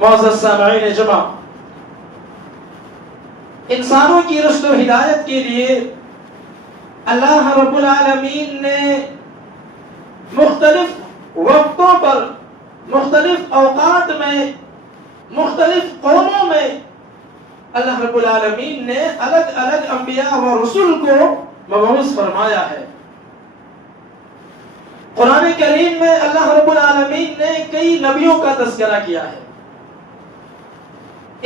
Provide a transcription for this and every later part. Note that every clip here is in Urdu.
معزز سامعین جمع، انسانوں کی رشد و ہدایت کے لیے اللہ رب العالمین نے مختلف وقتوں پر، مختلف اوقات میں، مختلف قوموں میں اللہ رب العالمین نے الگ الگ انبیاء و رسول کو مبعوث فرمایا ہے۔ قرآن کریم میں اللہ رب العالمین نے کئی نبیوں کا تذکرہ کیا ہے۔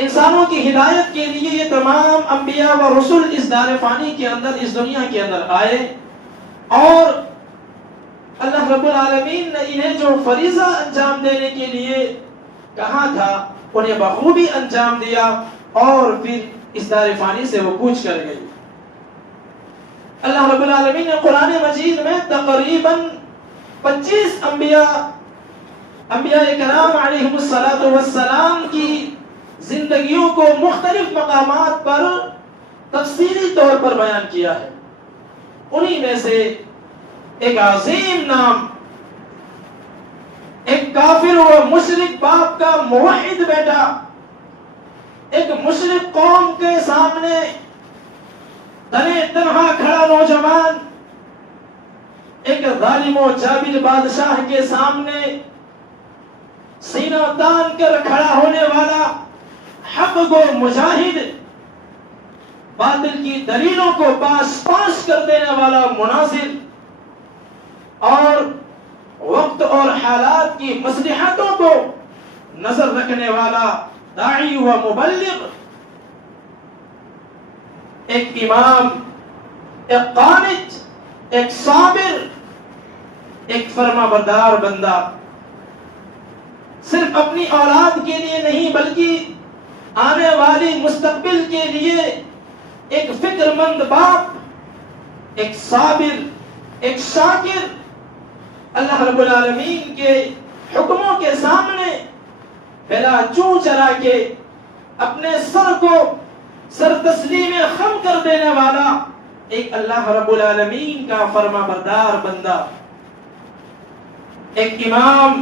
انسانوں کی ہدایت کے لیے یہ تمام انبیاء و رسول اس دار فانی کے اندر، اس دنیا کے اندر آئے، اور اللہ رب العالمین نے انہیں جو فریضہ انجام دینے کے لیے کہا تھا انہیں بخوبی انجام دیا، اور پھر اس دار فانی سے وہ کوچ کر گئی۔ اللہ رب العالمین نے قرآن مجید میں تقریباً 25 انبیاء کرام علیہم السلام کی زندگیوں کو مختلف مقامات پر تفصیلی طور پر بیان کیا ہے۔ انہی میں سے ایک عظیم نام، ایک کافر و مشرک باپ کا موحد بیٹا، ایک مشرک قوم کے سامنے تنے تنہا کھڑا نوجوان، ایک ظالم و جابر بادشاہ کے سامنے سینہ تان کر کھڑا ہونے والا حق کو مجاہد، باطل کی دلیلوں کو پاس پاس کر دینے والا مناظر، اور وقت اور حالات کی مصلحتوں کو نظر رکھنے والا داعی و مبلغ، ایک امام، ایک قانت، ایک صابر، ایک فرما بردار بندہ، صرف اپنی اولاد کے لیے نہیں بلکہ آنے والی مستقبل کے لیے ایک فکر مند باپ، ایک صابر، ایک شاکر، اللہ رب العالمین کے حکموں کے سامنے بلا چوں چرا کے اپنے سر کو سر تسلیم خم کر دینے والا ایک اللہ رب العالمین کا فرما بردار بندہ، ایک امام،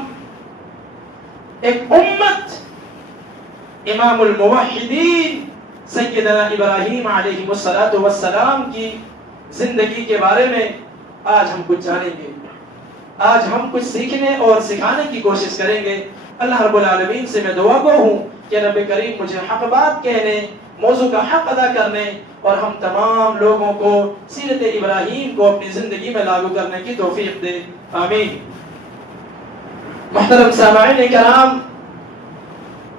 ایک امت، امام الموحدین سیدنا ابراہیم علیہ السلام کی زندگی کے بارے میں آج ہم کچھ جانیں گے، آج ہم کچھ سیکھنے اور سکھانے کی کوشش کریں گے۔ اللہ رب العالمین سے میں دعا گو ہوں کہ رب کریم مجھے حق بات کہنے، موضوع کا حق ادا کرنے، اور ہم تمام لوگوں کو سیرت ابراہیم کو اپنی زندگی میں لاگو کرنے کی توفیق دے، آمین۔ محترم سامعین کرام،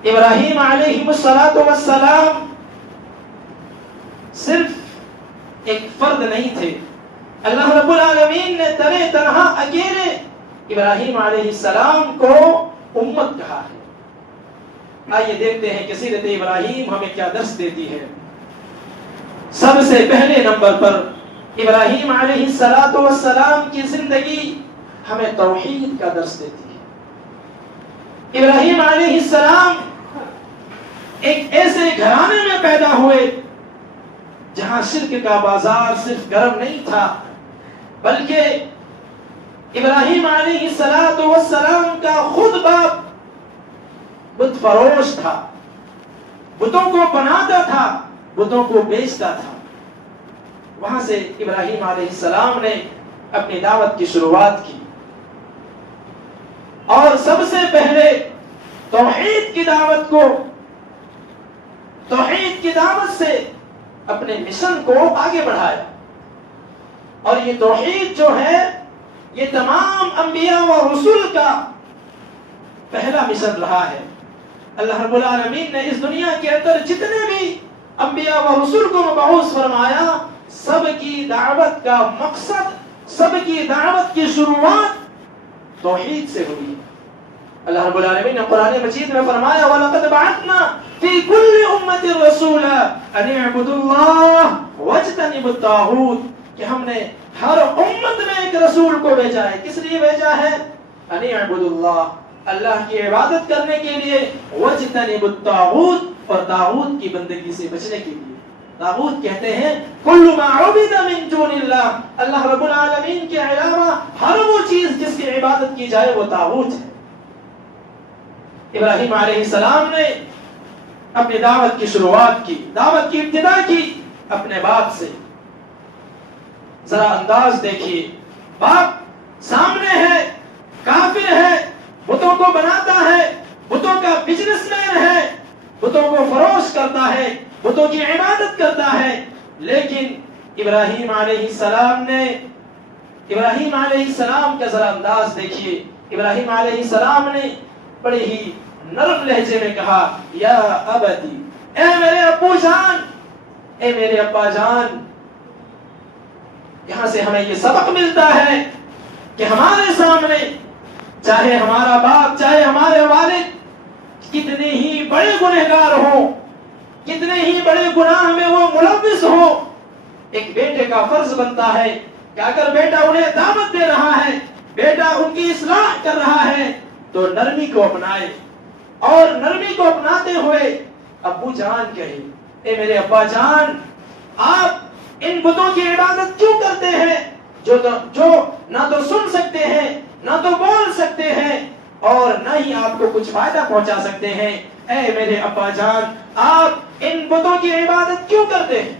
ابراہیم علیہ السلام صرف ایک فرد نہیں تھے، اللہ رب العالمین نے تنہا تنہا اکیلے ابراہیم علیہ السلام کو امت کہا ہے۔ آئیے دیکھتے ہیں کہ سیرت ابراہیم ہمیں کیا درس دیتی ہے۔ سب سے پہلے نمبر پر ابراہیم علیہ السلام کی زندگی ہمیں توحید کا درس دیتی ہے۔ ابراہیم علیہ السلام ایک ایسے گھرانے میں پیدا ہوئے جہاں شرک کا بازار صرف گرم نہیں تھا، بلکہ ابراہیم علیہ السلام کا خود باپ بت فروش تھا، بتوں کو بناتا تھا، بتوں کو بیچتا تھا۔ وہاں سے ابراہیم علیہ السلام نے اپنی دعوت کی شروعات کی، اور سب سے پہلے توحید کی دعوت کو، توحید کی دعوت سے اپنے مشن کو آگے بڑھایا۔ اور یہ توحید جو ہے یہ تمام انبیاء و رسول کا پہلا مشن رہا ہے۔ اللہ رب العالمین نے اس دنیا کے اندر جتنے بھی انبیاء و رسول کو مبعوث فرمایا، سب کی دعوت کا مقصد، سب کی دعوت کی شروعات توحید سے ہوئی۔ اللہ رب العالمین نے قرآن مجید میں فرمایا وَلَقَدْ بَعَثْنَا فِي كُلِّ أُمَّةٍ رَسُولًا أَنِ اعْبُدُوا اللَّهَ وَاجْتَنِبُوا الطَّاغُوتَ، کہ ہم نے ہر امت میں ایک رسول کو بھیجا ہے۔ کس لیے بھیجا ہے؟ أَنِ اعْبُدُوا اللَّهَ، اللہ کی عبادت کرنے کے لیے، وَاجْتَنِبُوا الطَّاغُوتَ، اور طاغوت کی بندگی سے بچنے کے لیے۔ طاغوت کہتے ہیں کل ما عبد من دون اللہ، اللہ رب العالمین کے علاوہ ہر وہ چیز جس کی عبادت کی جائے وہ طاغوت ہے۔ ابراہیم علیہ السلام نے اپنی دعوت کی شروعات کی، دعوت کی ابتدا کی اپنے باپ سے۔ ذرا انداز دیکھیے، باپ سامنے ہے، کافر ہے، بتوں کو بناتا ہے، بتوں کا بزنس مین ہے، بتوں کو فروش کرتا ہے، بتوں کی عبادت کرتا ہے، لیکن ابراہیم علیہ السلام کا ذرا انداز دیکھیے۔ ابراہیم علیہ السلام نے بڑے ہی نرم لہجے میں کہا، یا ابتی، اے میرے ابو جان، اے میرے ابا جان۔ یہاں سے ہمیں یہ سبق ملتا ہے کہ ہمارے سامنے چاہے ہمارا باپ، چاہے ہمارے والد کتنے ہی بڑے گنہگار ہوں، کتنے ہی بڑے گناہ میں وہ ملوث ہو، ایک بیٹے کا فرض بنتا ہے کہ اگر بیٹا انہیں دعوت دے رہا ہے، بیٹا ان کی اصلاح کر رہا ہے، تو نرمی کو اپنائے، اور نرمی کو اپناتے ہوئے ابو جان کہے، اے میرے ابا جان، آپ ان بتوں کی عبادت کیوں کرتے ہیں جو نہ تو سن سکتے ہیں، نہ تو بول سکتے ہیں، اور نہ ہی آپ کو کچھ فائدہ پہنچا سکتے ہیں؟ اے میرے ابا جان، آپ ان بتوں کی عبادت کیوں کرتے ہیں؟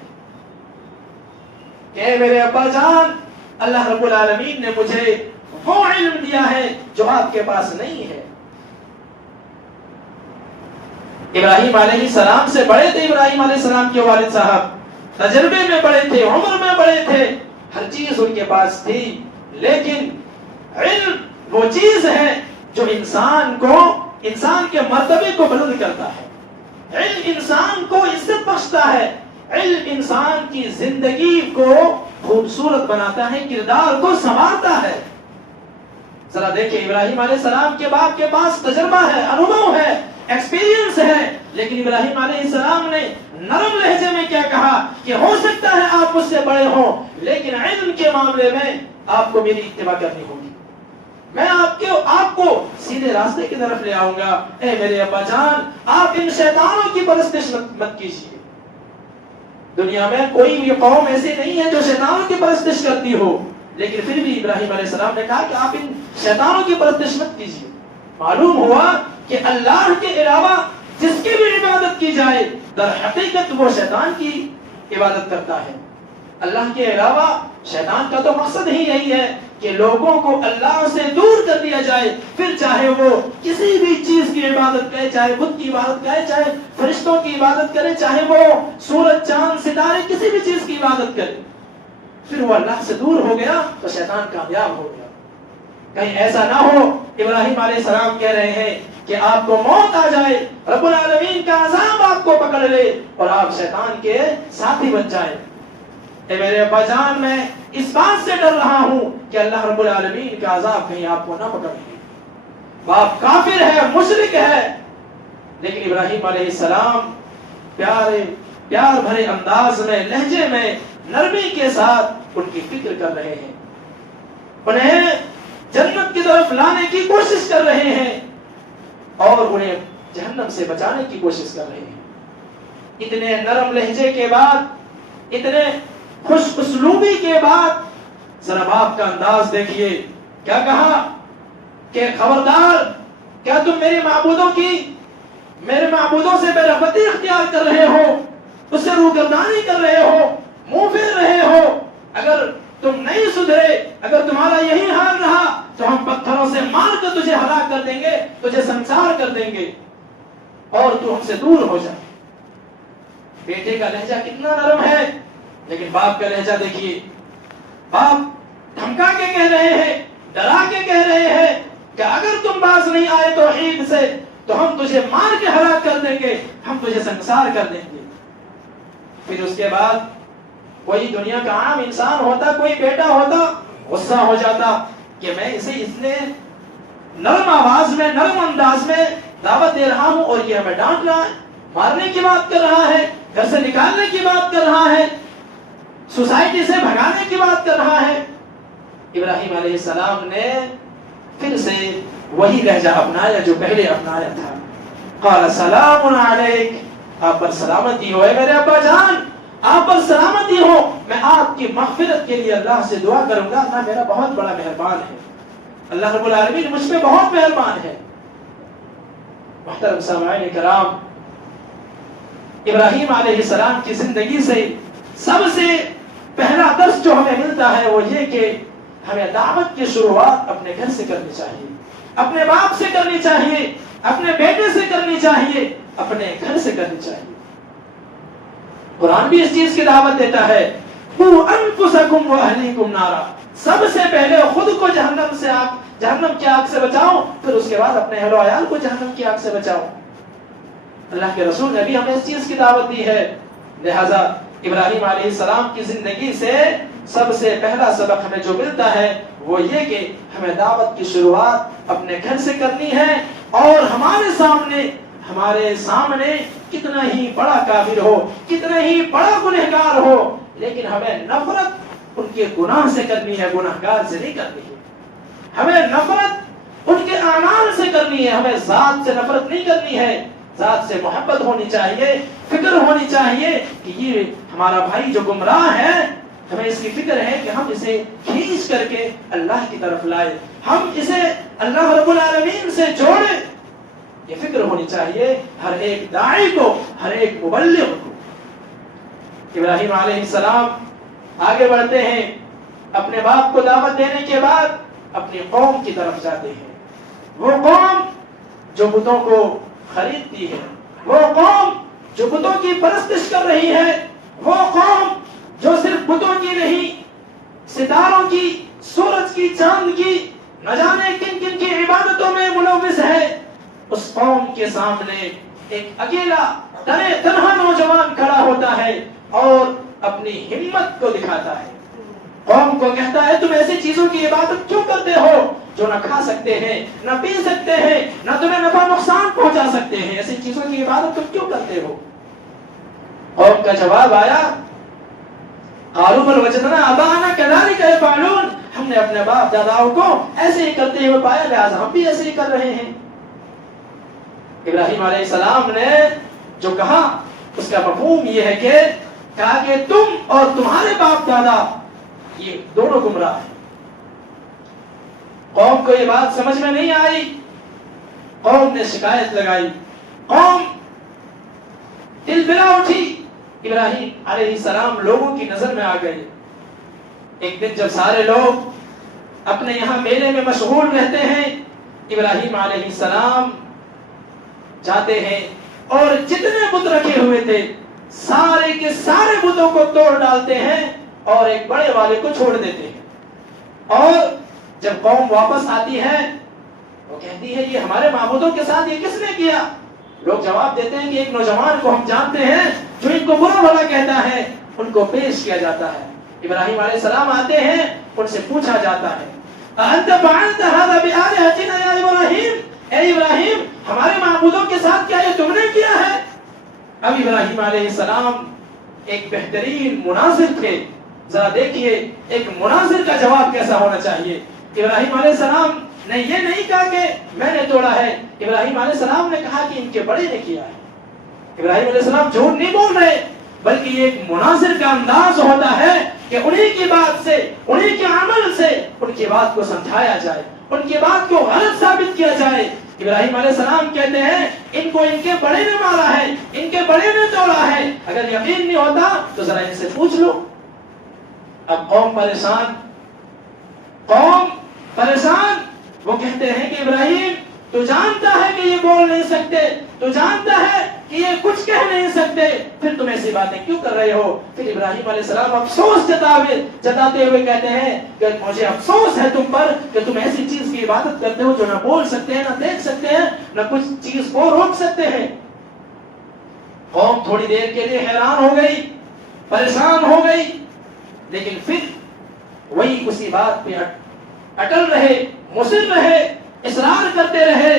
اے میرے ابا جان، اللہ رب العالمین نے مجھے وہ علم دیا ہے جو آپ کے پاس نہیں ہے۔ ابراہیم علیہ السلام سے بڑے تھے ابراہیم علیہ السلام کے والد صاحب، تجربے میں بڑے تھے، عمر میں بڑے تھے، ہر چیز ان کے پاس تھی، لیکن علم وہ چیز ہے جو انسان کے مرتبے کو بلند کرتا ہے، علم انسان کو عزت بخشتا ہے، علم انسان کی زندگی کو خوبصورت بناتا ہے، کردار کو سنوارتا ہے۔ ذرا دیکھیں، ابراہیم علیہ السلام کے باپ کے پاس تجربہ ہے، انوبھو ہے، ایکسپیرینس ہے، لیکن ابراہیم علیہ السلام نے نرم لہجے میں کیا کہا کہ ہو سکتا ہے آپ مجھ سے بڑے ہوں، لیکن علم کے معاملے میں آپ کو میری اتباع کرنی ہوگی، میں آپ کو سیدھے راستے کی طرف لے آؤں گا۔ اے میرے ابا جان، آپ ان شیطانوں کی پرستش مت کیجیے۔ دنیا میں کوئی بھی قوم ایسی نہیں ہے جو شیطانوں کی پرستش کرتی ہو، لیکن پھر بھی ابراہیم علیہ السلام نے کہا کہ آپ ان شیطانوں کی پرستش مت کیجیے۔ معلوم ہوا کہ اللہ کے علاوہ جس کی بھی عبادت کی جائے، در حقیقت وہ شیطان کی عبادت کرتا ہے۔ اللہ کے علاوہ شیطان کا تو مقصد ہی یہی ہے کہ لوگوں کو اللہ سے دور کر دیا جائے، پھر چاہے وہ کسی بھی چیز کی عبادت کرے، چاہے بت کی عبادت کرے، چاہے فرشتوں کی عبادت کرے، چاہے وہ سورج چاند ستارے کسی بھی چیز کی عبادت کرے، پھر وہ اللہ سے دور ہو گیا تو شیطان کامیاب ہو گیا۔ کہیں ایسا نہ ہو ابراہیم علیہ السلام کہہ رہے ہیں کہ آپ کو موت آ جائے، رب العالمین کا عذاب آپ کو پکڑ لے اور آپ شیطان کے ساتھی بن جائیں۔ اے میرے ابا جان، میں اس بات سے ڈر رہا ہوں کہ اللہ رب العالمین کا عذاب کہیں آپ کو نہ پکڑ لے۔ باپ کافر ہے، مشرک ہے، لیکن ابراہیم علیہ السلام پیار بھرے انداز میں، لہجے میں، نرمی کے ساتھ ان کی فکر کر رہے ہیں، انہیں جنت کی طرف لانے کی کوشش کر رہے ہیں اور انہیں جہنم سے بچانے کی کوشش کر رہے ہیں۔ اتنے نرم لہجے کے بعد، اتنے خوش اسلوبی کے بعد، ذرا باپ کا انداز دیکھیے، کیا کہا کہ خبردار، کیا تم میرے معبودوں سے بے رغبتی اختیار کر رہے ہو، اس سے روگردانی کر رہے ہو، منہ پھیر رہے ہو؟ اگر تم نہیں سدھرے، اگر تمہارا یہی حال رہا تو ہم پتھروں سے مار کر تجھے ہلاک کر دیں گے، تجھے سنسار کر دیں گے اور تو ہم سے دور ہو جائے۔ بیٹے کا لہجہ کتنا نرم ہے، لیکن باپ کا لہجہ دیکھیے، باپ دھمکا کے کہہ رہے ہیں، ڈرا کے کہہ رہے ہیں کہ اگر تم باز نہیں آئے توحید سے تو ہم تجھے مار کے ہلاک کر دیں گے، ہم تجھے سنسار کر دیں گے۔ پھر اس کے بعد کوئی دنیا کا عام انسان ہوتا، کوئی بیٹا ہوتا، غصہ ہو جاتا کہ میں اس نے نرم آواز میں، نرم انداز میں دعوت دے رہا ہوں اور یہ ہمیں ڈانٹ رہا ہے، مارنے کی بات کر رہا ہے، گھر سے نکالنے کی بات کر رہا ہے، سوسائٹی سے بھگانے کی بات کر رہا ہے۔ ابراہیم علیہ السلام نے پھر سے وہی لہجہ اپنایا جو پہلے اپنایا تھا۔ قال سلام علیک، آپ پر سلامتی ہو، اے میرے ابا جان، آپ پر سلامتی ہو، میں آپ کی مغفرت کے لیے اللہ سے دعا کروں گا، اللہ میرا بہت بڑا مہربان ہے، اللہ رب العالمین مجھ پہ بہت مہربان ہے۔ محترم سامعین کرام، ابراہیم علیہ السلام کی زندگی سے سب سے پہلا درس جو ہمیں ملتا ہے وہ یہ کہ ہمیں دعوت کی شروعات اپنے گھر سے کرنی چاہیے، اپنے باپ سے کرنی چاہیے، اپنے بیٹے سے کرنی چاہیے، اپنے گھر سے کرنی چاہیے۔ قرآن بھی اس چیز کی دعوت دیتا ہے، قُوا أَنفُسَكُمْ وَأَهْلِيكُمْ نَارًا، سب سے پہلے خود کو جہنم کی آگ سے بچاؤ، پھر اس کے بعد اپنے اہل و عیال کو جہنم کی آگ سے بچاؤ۔ اللہ کے رسول نے بھی ہمیں اس چیز کی دعوت دی ہے، لہذا ابراہیم علیہ السلام کی زندگی سے سب سے پہلا سبق ہمیں جو ملتا ہے وہ یہ کہ ہمیں دعوت کی شروعات اپنے گھر سے کرنی ہے، اور ہمارے سامنے کتنا ہی بڑا کافر ہو، کتنا ہی بڑا گنہگار ہو، لیکن ہمیں نفرت ان کے گناہ سے کرنی ہے، گنہگار سے نہیں کرنی ہے۔ ہمیں نفرت ان کے اعمال سے کرنی ہے، ہمیں ذات سے نفرت نہیں کرنی ہے، ذات سے محبت ہونی چاہیے، فکر ہونی چاہیے کہ یہ ہمارا بھائی جو گمراہ ہے، ہمیں اس کی فکر ہے کہ ہم اسے کھینچ کر کے اللہ کی طرف لائے، ہم اسے اللہ رب العالمین سے جوڑے، یہ فکر ہونی چاہیے ہر ایک داعی کو، ہر ایک مبلغ کو۔ ابراہیم علیہ السلام آگے بڑھتے ہیں، اپنے باپ کو دعوت دینے کے بعد اپنی قوم کی طرف جاتے ہیں۔ وہ قوم جو بتوں کو خریدتی ہے، وہ قوم جو بتوں کی پرستش کر رہی ہے، وہ قوم جو صرف بتوں کی نہیں، ستاروں کی، سورج کی، چاند کی، نہ جانے کن کن کی عبادتوں میں ملوث ہے، اس قوم کے سامنے ایک اکیلا تنہا نوجوان کھڑا ہوتا ہے اور اپنی ہمت کو دکھاتا ہے، قوم کو کہتا ہے تم ایسی چیزوں کی عبادت کیوں کرتے ہو جو نہ کھا سکتے ہیں، نہ پی سکتے ہیں، نہ تمہیں نفع نقصان پہنچا سکتے ہیں، ایسی چیزوں کی عبادت تم کیوں کرتے ہو؟ قوم کا جواب آیا، قالوا بل وجدنا آباءنا كذلك يفعلون، ہم نے اپنے باپ داداؤں کو ایسے ہی کرتے ہوئے پایا، لہذا ہم بھی ایسے ہی کر رہے ہیں۔ ابراہیم علیہ السلام نے جو کہا اس کا مفہوم یہ ہے کہ کہا کہ تم اور تمہارے باپ دادا یہ دونوں گمراہ ہیں۔ قوم کو یہ بات سمجھ میں نہیں آئی، قوم نے شکایت لگائی، قوم دل بلا اٹھی، ابراہیم علیہ السلام لوگوں کی نظر میں آ گئے۔ ایک دن جب سارے لوگ اپنے یہاں میلے میں مشغول رہتے ہیں، ابراہیم علیہ السلام جاتے ہیں اور جتنے بت رکھے ہوئے تھے سارے کے سارے بتوں کو توڑ ڈالتے ہیں اور ایک بڑے والے کو چھوڑ دیتے ہیں۔ اور جب قوم واپس آتی ہے وہ کہتی ہے یہ ہمارے معبودوں کے ساتھ یہ کس نے کیا؟ لوگ جواب دیتے ہیں کہ ایک نوجوان کو ہم جانتے ہیں جو ان کو برا بھلا کہتا ہے، ان کو پیش کیا جاتا ہے۔ ابراہیم علیہ السلام آتے ہیں، ان سے پوچھا جاتا ہے أَأَنْتَ فَعَلْتَ هَذَا بِآلِهَتِنَا يَا إِبْرَاهِيمُ، اے ابراہیم ہمارے معبودوں کے ساتھ کیا یہ تم نے کیا ہے؟ اب ابراہیم علیہ السلام ایک بہترین مناظر تھے، ذرا دیکھیے ایک مناظر کا جواب کیسا ہونا چاہیے۔ ابراہیم علیہ السلام نے یہ نہیں کہا کہ میں نے توڑا ہے، ابراہیم علیہ السلام نے کہا کہ ان کے بڑے نے کیا ہے۔ ابراہیم علیہ السلام جھوٹ نہیں بول رہے، بلکہ یہ ایک مناظر کا انداز ہوتا ہے کہ انہی کی بات سے، انہی کے عمل سے ان کی بات کو سمجھایا جائے، ان کی بات کو غلط ثابت کیا جائے۔ ابراہیم علیہ السلام کہتے ہیں ان کو ان کے بڑے نے مارا ہے، ان کے بڑے نے توڑا ہے، اگر یقین نہیں ہوتا تو ذرا ان سے پوچھ لو۔ اب قوم پریشان، وہ کہتے ہیں کہ ابراہیم تو جانتا ہے کہ یہ بول نہیں سکتے، تو جانتا ہے کہ یہ کچھ کہہ نہیں سکتے، پھر تم ایسی باتیں کیوں کر رہے ہو؟ پھر ابراہیم علیہ السلام افسوس جتاتے ہوئے کہتے ہیں کہ مجھے افسوس ہے تم پر کہ تم ایسی چیز کی عبادت کرتے ہو جو نہ بول سکتے ہیں، نہ دیکھ سکتے ہیں، نہ کچھ چیز کو روک سکتے ہیں۔ قوم تھوڑی دیر کے لیے حیران ہو گئی، پریشان ہو گئی، لیکن پھر وہی اسی بات پہ اٹل رہے، مصر رہے، اصرار کرتے رہے۔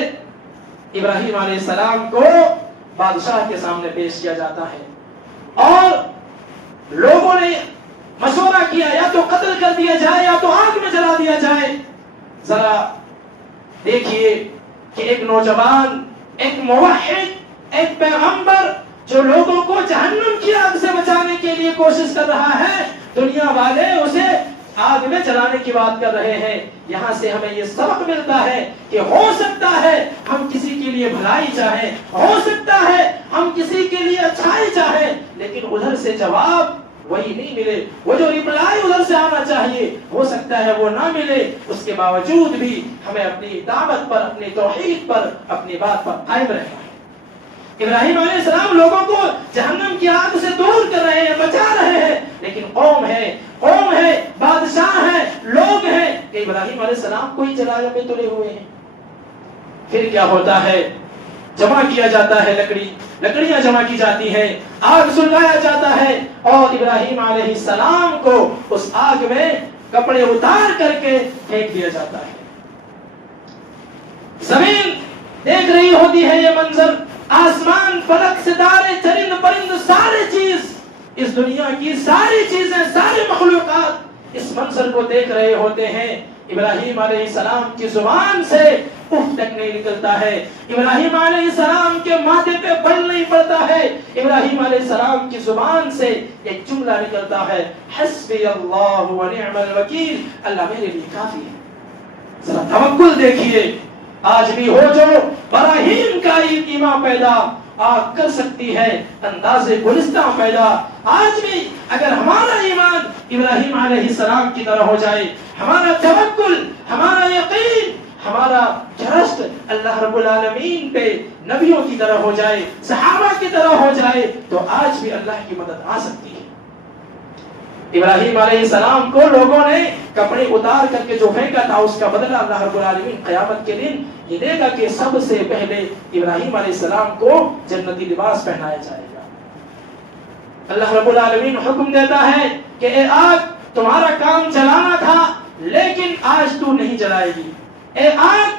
ابراہیم علیہ السلام کو بادشاہ کے سامنے پیش کیا جاتا ہے اور لوگوں نے مشورہ کیا یا تو قتل کر دیا جائے یا تو آگ میں جلا دیا جائے۔ ذرا دیکھیے کہ ایک نوجوان، ایک موحد، ایک پیغمبر جو لوگوں کو جہنم کی آگ سے بچانے کے لیے کوشش کر رہا ہے، دنیا والے اسے آگ میں جلانے کی بات کر رہے ہیں. یہاں سے ہمیں یہ سبق ملتا ہے کہ ہو سکتا ہے ہم کسی کے لیے بھلائی چاہیں, ہو سکتا ہے ہم کسی کے لیے اچھائی چاہیں, لیکن ادھر سے جواب وہی نہیں ملے, وہ جو ریپلائی ادھر سے آنا چاہیے ہو سکتا ہے وہ نہ ملے. اس کے باوجود بھی ہمیں اپنی دعوت پر, اپنی توحید پر, اپنی بات پر قائم رہنا ہے. ابراہیم علیہ السلام لوگوں کو جہنم کی آگ سے دور کر رہے ہیں, بچا رہے ہیں, لیکن قوم ہے, بادشاہ ہے, لوگ ہیں کہ ابراہیم علیہ السلام کو ہی جلانے میں تلے ہوئے ہیں. پھر کیا ہوتا ہے, جمع کیا جاتا ہے لکڑیاں جمع کی جاتی ہیں, آگ سلگایا جاتا ہے, اور ابراہیم علیہ السلام کو اس آگ میں کپڑے اتار کر کے پھینک دیا جاتا ہے. زمین دیکھ رہی ہوتی ہے یہ منظر, آسمان, فلک, ستارے, چرند پرند, سارے چیز, اس دنیا کی ساری چیزیں, سارے مخلوقات اس منظر کو دیکھ رہے ہوتے ہیں. ابراہیم علیہ السلام کی زبان سے اف تک نہیں نکلتا ہے, ابراہیم علیہ السلام کے ماتھے پہ بل نہیں پڑتا ہے, ابراہیم علیہ السلام کی زبان سے ایک جملہ نکلتا ہے, حسبی اللہ و نعم الوکیل, اللہ میرے لیے کافی ہے. ذرا توکل دیکھیے, آج بھی ہو جو براہیم کا ایمان پیدا آگ کر سکتی ہے, انداز گلستہ پیدا. آج بھی اگر ہمارا ایمان ابراہیم علیہ السلام کی طرح ہو جائے, ہمارا توکل, ہمارا یقین, ہمارا ٹرسٹ اللہ رب العالمین پہ نبیوں کی طرح ہو جائے, صحابہ کی طرح ہو جائے, تو آج بھی اللہ کی مدد آ سکتی ہے. ابراہیم علیہ السلام کو لوگوں نے کپڑے اتار کر کے جو پھینکا تھا, اس کا بدلہ اللہ رب العالمین قیامت کے دن یہ دے گا کہ سب سے پہلے ابراہیم علیہ السلام کو جنتی لباس پہنایا جائے گا. اللہ رب العالمین حکم دیتا ہے کہ اے آگ, تمہارا کام جلانا تھا لیکن آج تو نہیں جلائے گی. اے آگ,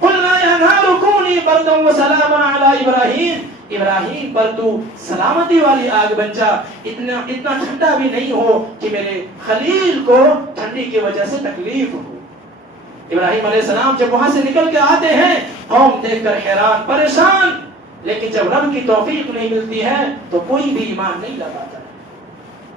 قلنا یا نار کونی بردا وسلاما علی ابراہیم, ابراہیم پر تو سلامتی والی آگ بن جا, اتنا ٹھنڈا بھی نہیں ہو کہ میرے خلیل کو ٹھنڈی کی وجہ سے تکلیف ہو. ابراہیم علیہ السلام جب وہاں سے نکل کے آتے ہیں, قوم دیکھ کر حیران, پریشان, لیکن جب رب کی توفیق نہیں ملتی ہے تو کوئی بھی ایمان نہیں لگاتا.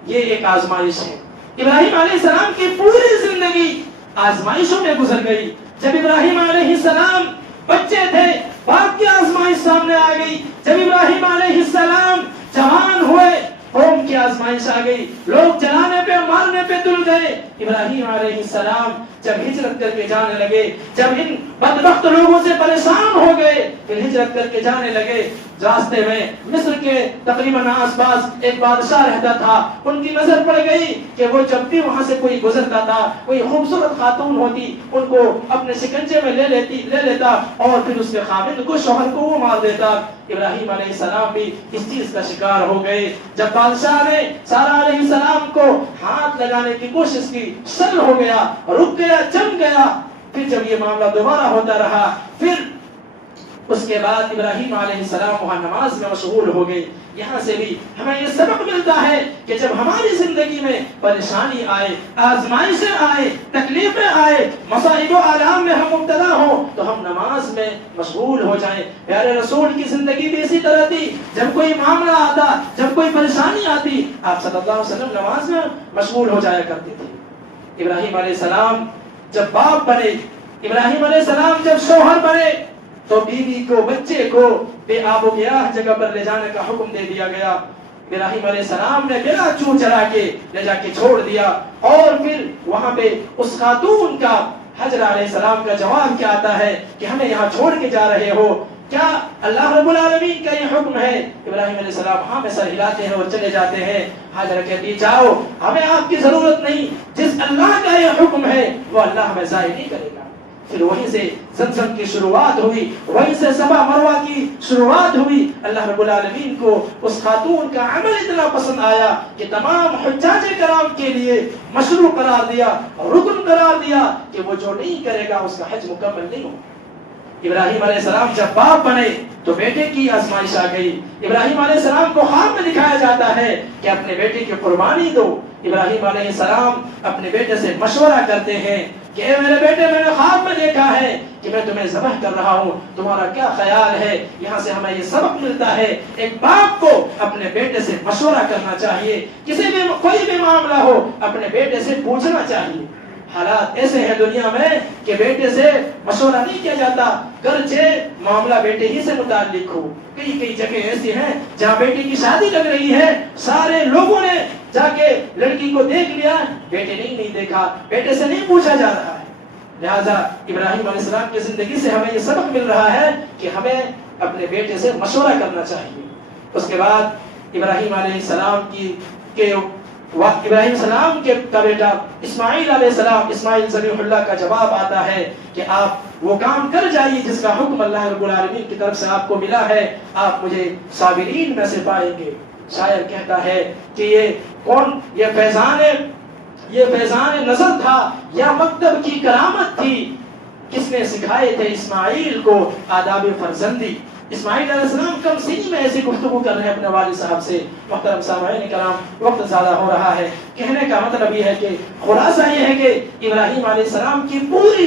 یہ ایک آزمائش ہے. ابراہیم علیہ السلام کی پوری زندگی آزمائشوں میں گزر گئی. جب ابراہیم علیہ السلام بچے تھے, باپ کی آزمائش سامنے آ گئی. جب ابراہیم علیہ السلام جوان ہوئے, قوم کی آزمائش آ گئی, لوگ جلانے پہ, مارنے پہ تل گئے. ابراہیم علیہ السلام جب ہجرت کر کے جانے لگے, جب ان بدبخت لوگوں سے پریشان ہو گئے, پھر ہجرت کر کے جانے لگے. راستے میں مصر کے تقریباً آس پاس ایک بادشاہ رہتا تھا. ان کی نظر پڑ گئی کہ وہ جب بھی وہاں سے کوئی گزرتا تھا, کوئی خوبصورت خاتون ہوتی, ان کو اپنے شکنجے میں لے لیتا اور پھر اس کے خاوند کو, شوہر کو وہ مار دیتا. ابراہیم علیہ السلام بھی اس چیز کا شکار ہو گئے. جب بادشاہ نے سارہ علیہ السلام کو ہاتھ لگانے کی کوشش کی, سل ہو گیا, رک گیا, جم گیا. پھر جب یہ معاملہ دوبارہ ہوتا رہا, پھر اس کے بعد ابراہیم علیہ السلام وہاں نماز میں مشغول ہو گئے. یہاں سے بھی ہمیں یہ سبق ملتا ہے کہ جب ہماری زندگی میں پریشانی آئے, آزمائشیں آئے, تکلیفیں آئے, مصائب و آلام میں ہم مبتلا ہوں, تو ہم نماز میں مشغول ہو جائیں. پیارے رسول کی زندگی بھی اسی طرح تھی. جب کوئی معاملہ آتا, جب کوئی پریشانی آتی, آپ صلی اللہ علیہ وسلم نماز میں مشغول ہو جایا کرتے تھے. ابراہیم علیہ السلام جب باپ بنے, ابراہیم علیہ السلام جب شوہر بنے, تو بیوی کو, بچے کو بے آب و گیاہ جگہ پر لے جانے کا حکم دے دیا گیا. ابراہیم علیہ السلام نے بلا چوں چرا کے لے جا کے چھوڑ دیا. اور پھر وہاں پہ اس خاتون کا, حجر علیہ السلام کا جواب کیا آتا ہے کہ ہمیں یہاں چھوڑ کے جا رہے ہو, کیا اللہ رب العالمین کا یہ حکم ہے؟ ابراہیم علیہ السلام ہاں میں سر ہلاتے ہیں اور چلے جاتے ہیں. حاجر کہتی جاؤ, ہمیں آپ کی ضرورت نہیں, جس اللہ کا یہ حکم ہے وہ اللہ ہمیں ضائع نہیں کرے گا. پھر وہیں سے زمزم کی شروعات ہوئی, وہیں سے صفا مروہ کی شروعات ہوئی. اللہ رب العالمین کو اس خاتون کا عمل اتنا پسند آیا کہ تمام حجاج کرام کے لیے مشروع قرار دیا, رکن قرار دیا کہ وہ جو نہیں کرے گا اس کا حج مکمل نہیں ہوگا. ابراہیم علیہ السلام جب باپ بنے تو بیٹے کی آزمائش آ گئی. ابراہیم علیہ السلام کو خواب میں دکھایا جاتا ہے کہ اپنے بیٹے کی قربانی دو. ابراہیم علیہ السلام اپنے بیٹے سے مشورہ کرتے ہیں, کہ اے میرے بیٹے میں نے خواب میں دیکھا ہے کہ میں تمہیں ذبح کر رہا ہوں، تمہارا کیا خیال ہے؟ یہاں سے ہمیں یہ سبق ملتا ہے ایک باپ کو اپنے بیٹے سے مشورہ کرنا چاہیے، کسی بھی کوئی بھی معاملہ ہو اپنے بیٹے سے پوچھنا چاہیے۔ حالات ایسے ہیں دنیا میں کہ بیٹے سے مشورہ نہیں کیا جاتا، گرچہ معاملہ بیٹے ہی سے متعلق ہو۔ کئی جگہ ایسی ہیں جہاں بیٹی کی شادی لگ رہی ہے، سارے لوگوں نے جا کے لڑکی کو دیکھ لیا، بیٹے نے نہیں دیکھا، بیٹے سے نہیں پوچھا جا رہا ہے۔ لہذا ابراہیم علیہ السلام کی زندگی سے ہمیں یہ سبق مل رہا ہے کہ ہمیں اپنے بیٹے سے مشورہ کرنا چاہیے۔ اس کے بعد ابراہیم علیہ السلام کا بیٹا اسماعیل علیہ السلام، اسماعیل ذبیح اللہ کا جواب آتا ہے کہ آپ وہ کام کر جائیے جس کا حکم اللہ رب العالمین کی طرف سے آپ کو ملا ہے، آپ مجھے صابرین میں سے پائیں گے۔ شاعر کہتا ہے کہ یہ فیضان نظر تھا یا مکتب کی کرامت تھی، کس نے سکھائے تھے اسماعیل کو آداب فرزندی۔ اسماعیل علیہ السلام کم سنی میں ایسی گفتگو کر رہے ہیں اپنے والد صاحب سے۔ محترم سامعین کرام، وقت زیادہ ہو رہا ہے، کہنے کا مطلب یہ ہے کہ خلاصہ یہ ہے کہ ابراہیم علیہ السلام کی پوری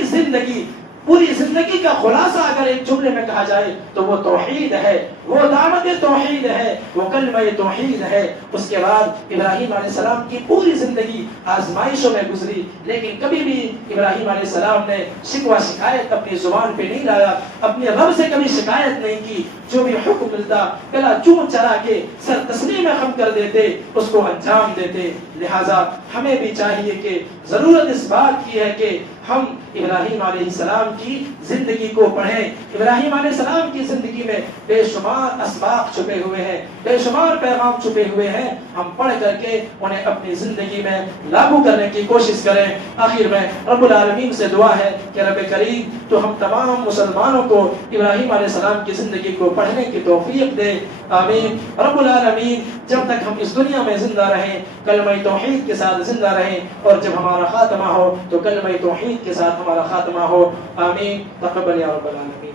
زندگی کا خلاصہ اگر ایک جملے میں کہا جائے تو وہ توحید ہے، وہ دعوت توحید ہے، وہ کلمہ توحید ہے۔ اس کے بعد ابراہیم علیہ السلام کی پوری زندگی آزمائشوں میں گزری، لیکن کبھی بھی ابراہیم علیہ السلام نے شکوہ شکایت اپنی زبان پہ نہیں لایا، اپنے رب سے کبھی شکایت نہیں کی۔ جو بھی حکم ملتا گلا چون چرا کے سر تسلیم میں خم کر دیتے، اس کو انجام دیتے۔ لہذا ہمیں بھی چاہیے کہ ضرورت اس بات کی ہے کہ ہم ابراہیم علیہ السلام کی زندگی کو پڑھیں۔ ابراہیم علیہ السلام کی زندگی میں بے شمار اسباق چھپے ہوئے ہیں، بے شمار پیغام چھپے ہوئے ہیں، ہم پڑھ کر کے انہیں اپنی زندگی میں لاگو کرنے کی کوشش کریں۔ آخر میں رب العالمین سے دعا ہے کہ رب کریم تو ہم تمام مسلمانوں کو ابراہیم علیہ السلام کی زندگی کو پڑھنے کی توفیق دے، آمین۔ رب العالمین جب تک ہم اس دنیا میں زندہ رہیں کلمہ توحید کے ساتھ زندہ رہیں، اور جب ہمارا خاتمہ ہو تو کلمہ توحید کے ساتھ ہمارا خاتمہ ہو، آمین۔ تقبل یا رب العالمین۔